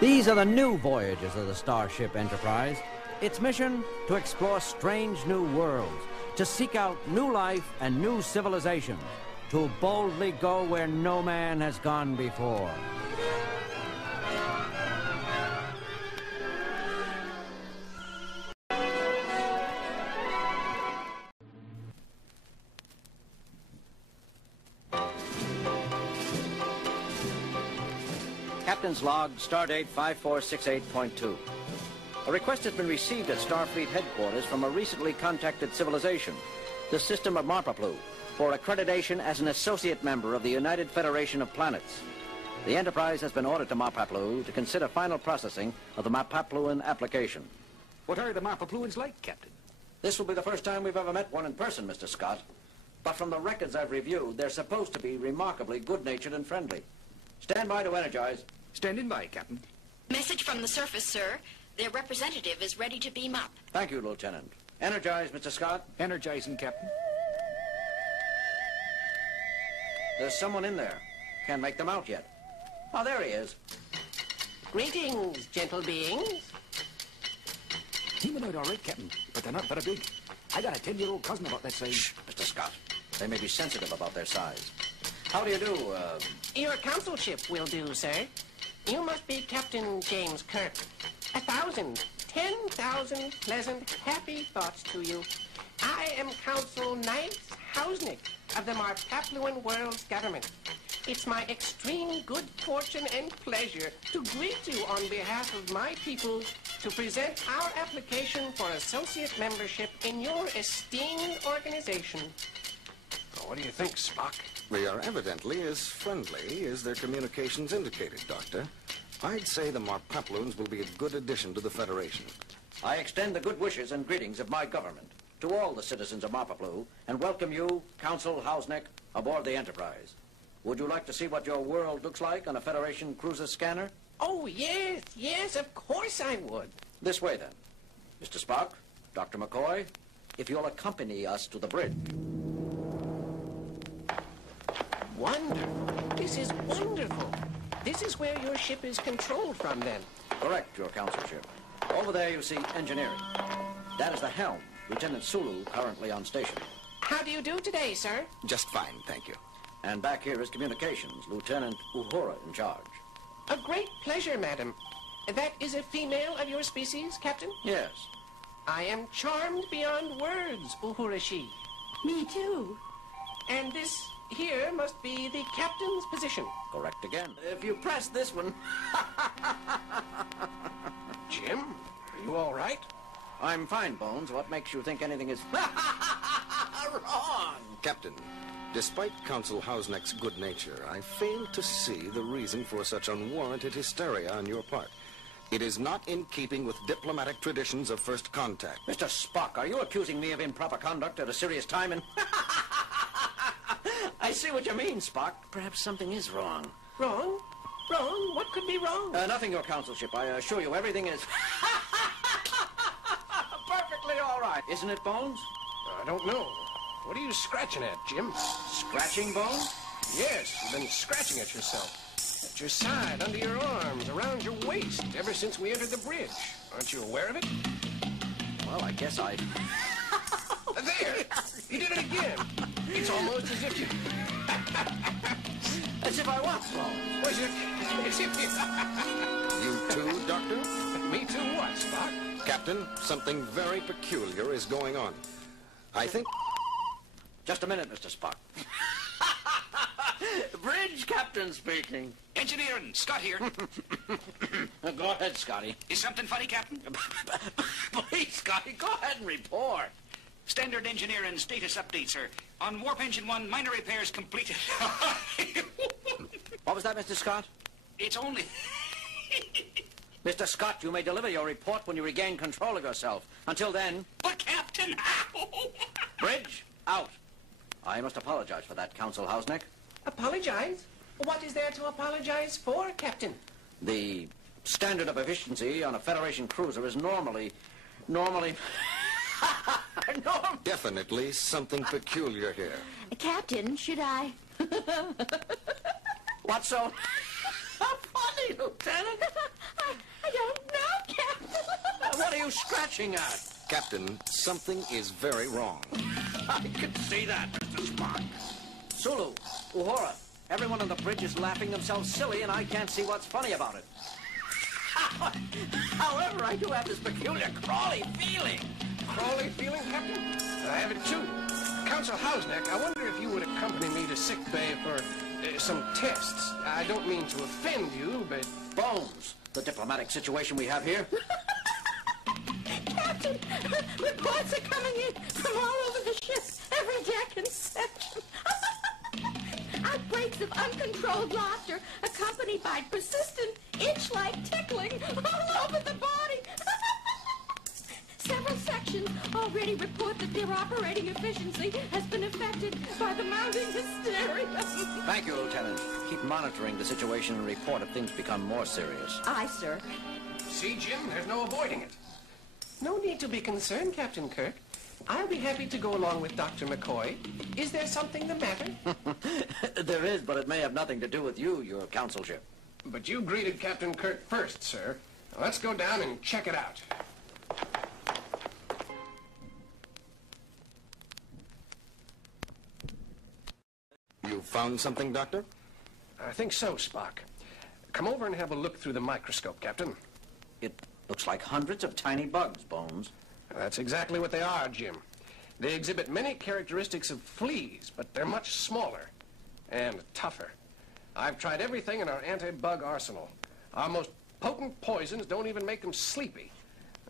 These are the new voyages of the Starship Enterprise. Its mission, to explore strange new worlds, to seek out new life and new civilizations, to boldly go where no man has gone before. Captain's log, stardate 5468.2. A request has been received at Starfleet headquarters from a recently contacted civilization, the system of Marpaplu, for accreditation as an associate member of the United Federation of Planets. The Enterprise has been ordered to Marpaplu to consider final processing of the Marpapluan application. What are the Marpapluans like, Captain? This will be the first time we've ever met one in person, Mr. Scott. But from the records I've reviewed, they're supposed to be remarkably good-natured and friendly. Stand by to energize. Standing by, Captain. Message from the surface, sir. Their representative is ready to beam up. Thank you, Lieutenant. Energize, Mr. Scott. Energizing, Captain. There's someone in there. Can't make them out yet. Oh, there he is. Greetings, gentle beings. Humanoid, all right, Captain, but they're not very big. I got a 10-year-old cousin about that size. Shh, Mr. Scott. They may be sensitive about their size. How do you do, Your consulship will do, sir. You must be Captain James Kirk. 1,000, 10,000 pleasant, happy thoughts to you. I am Consul Knight Hausnick of the Marpapluan World's government. It's my extreme good fortune and pleasure to greet you on behalf of my people to present our application for associate membership in your esteemed organization. Oh, what do you think, Spock? We are evidently as friendly as their communications indicated, Doctor. I'd say the Marpapluans will be a good addition to the Federation. I extend the good wishes and greetings of my government to all the citizens of Marpaplu and welcome you, Consul Hausnick, aboard the Enterprise. Would you like to see what your world looks like on a Federation cruiser scanner? Oh, yes, of course I would. This way, then. Mr. Spock, Dr. McCoy, if you'll accompany us to the bridge. Wonderful. This is wonderful. This is where your ship is controlled from, then. Correct, your consulship. Over there you see engineering. That is the helm, Lieutenant Sulu, currently on station. How do you do today, sir? Just fine, thank you. And back here is communications, Lieutenant Uhura in charge. A great pleasure, madam. That is a female of your species, Captain? Yes. I am charmed beyond words, Uhurashi. Me too. And this here must be the captain's position. Correct again. If you press this one... Jim, are you all right? I'm fine, Bones. What makes you think anything is... wrong? Captain, despite Consul Hausnick's good nature, I fail to see the reason for such unwarranted hysteria on your part. It is not in keeping with diplomatic traditions of first contact. Mr. Spock, are you accusing me of improper conduct at a serious time and... I see what you mean, Spock. Perhaps something is wrong. Wrong? Wrong? What could be wrong? Nothing, your consulship. I assure you everything is... perfectly all right. Isn't it, Bones? I don't know. What are you scratching at, Jim? Scratching, Bones? Yes, you've been scratching at yourself. At your side, under your arms, around your waist, ever since we entered the bridge. Aren't you aware of it? Well, I guess I... There! You did it again. It's almost as if you... As if I was, Bones. Was it? As if you... You too, Doctor? Me too what, Spock? Captain, something very peculiar is going on. I think... Just a minute, Mr. Spock. Bridge captain speaking. Engineering, Scott here. Go ahead, Scotty. Is something funny, Captain? Please, Scotty, go ahead and report. Standard engineering status update, sir. On Warp Engine 1, minor repairs completed. What was that, Mr. Scott? It's only... Mr. Scott, you may deliver your report when you regain control of yourself. Until then... But, Captain... Bridge, out. I must apologize for that, Consul Hausnick. Apologize? What is there to apologize for, Captain? The standard of efficiency on a Federation cruiser is normally... Definitely something peculiar here. Captain, should I? What's so funny, Lieutenant? I don't know, Captain. What are you scratching at? Captain, something is very wrong. I can see that, Mr. Spock. Sulu, Uhura, everyone on the bridge is laughing themselves silly, and I can't see what's funny about it. However, I do have this peculiar crawly feeling. Crawly feeling, Captain? I have it too. Council Hausneck, I wonder if you would accompany me to sick bay for some tests. I don't mean to offend you, but... Bones, the diplomatic situation we have here. Captain, reports are coming in from all over the ship, every deck and section. Outbreaks of uncontrolled laughter accompanied by persistent itch-like tickling all over the body. Several sections already report that their operating efficiency has been affected by the mounting hysteria. Thank you, Lieutenant. Keep monitoring the situation and report if things become more serious. Aye, sir. See, Jim, there's no avoiding it. No need to be concerned, Captain Kirk. I'll be happy to go along with Dr. McCoy. Is there something the matter? There is, but it may have nothing to do with you, your consulship. But you greeted Captain Kirk first, sir. Now, let's go down and check it out. You found something, Doctor? I think so, Spock. Come over and have a look through the microscope, Captain. It looks like hundreds of tiny bugs, Bones. That's exactly what they are, Jim. They exhibit many characteristics of fleas, but they're much smaller and tougher. I've tried everything in our anti-bug arsenal. Our most potent poisons don't even make them sleepy.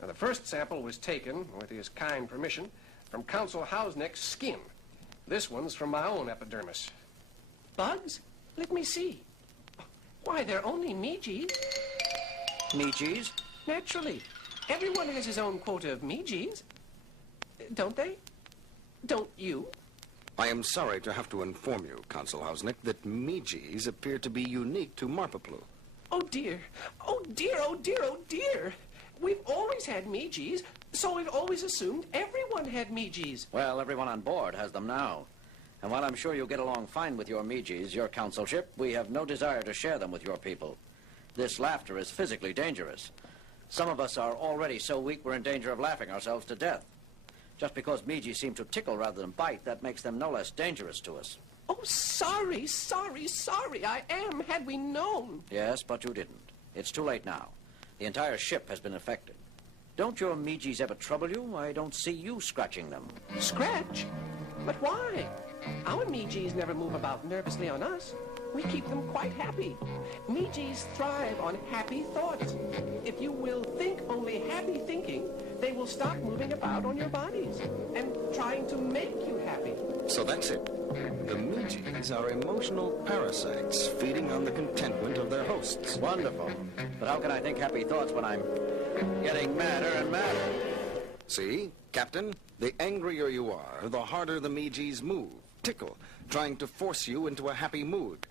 Now, the first sample was taken, with his kind permission, from Consul Hausneck's skin. This one's from my own epidermis. Bugs? Let me see. Why, they're only Meegees. Meegees? Naturally. Everyone has his own quota of Meegees. Don't they? Don't you? I am sorry to have to inform you, Consul Hausneck, that Meegees appear to be unique to Marpaplu. Oh, dear. Oh, dear, oh, dear, oh, dear. We've always had Meegees, so we've always assumed everyone had Meegees. Well, everyone on board has them now. And while I'm sure you'll get along fine with your Meegees, your consulship, we have no desire to share them with your people. This laughter is physically dangerous. Some of us are already so weak we're in danger of laughing ourselves to death. Just because Meegees seem to tickle rather than bite, that makes them no less dangerous to us. Oh, sorry, sorry, sorry, I am, had we known. Yes, but you didn't. It's too late now. The entire ship has been affected. Don't your Meegees ever trouble you? I don't see you scratching them. Scratch? But why? Our Meegees never move about nervously on us. We keep them quite happy. Meegees thrive on happy thoughts. If you will think only happy thinking, they will stop moving about on your bodies and trying to make you happy. So that's it. The Meegees are emotional parasites feeding on the contentment of their hosts. Wonderful. But how can I think happy thoughts when I'm getting madder and madder? See, Captain, the angrier you are, the harder the Meegees move, tickle, trying to force you into a happy mood.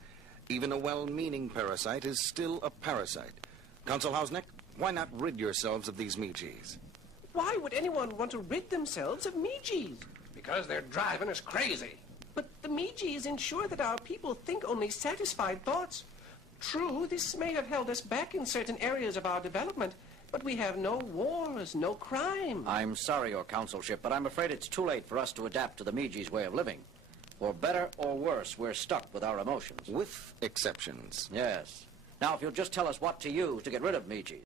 Even a well-meaning parasite is still a parasite. Consul Hausneck, why not rid yourselves of these Meegees? Why would anyone want to rid themselves of Meegees? Because they're driving us crazy. But the Meegees ensure that our people think only satisfied thoughts. True, this may have held us back in certain areas of our development, but we have no wars, no crime. I'm sorry, your consulship, but I'm afraid it's too late for us to adapt to the Meegees' way of living. For better or worse, we're stuck with our emotions. With exceptions. Yes. Now, if you'll just tell us what to use to get rid of Meegees.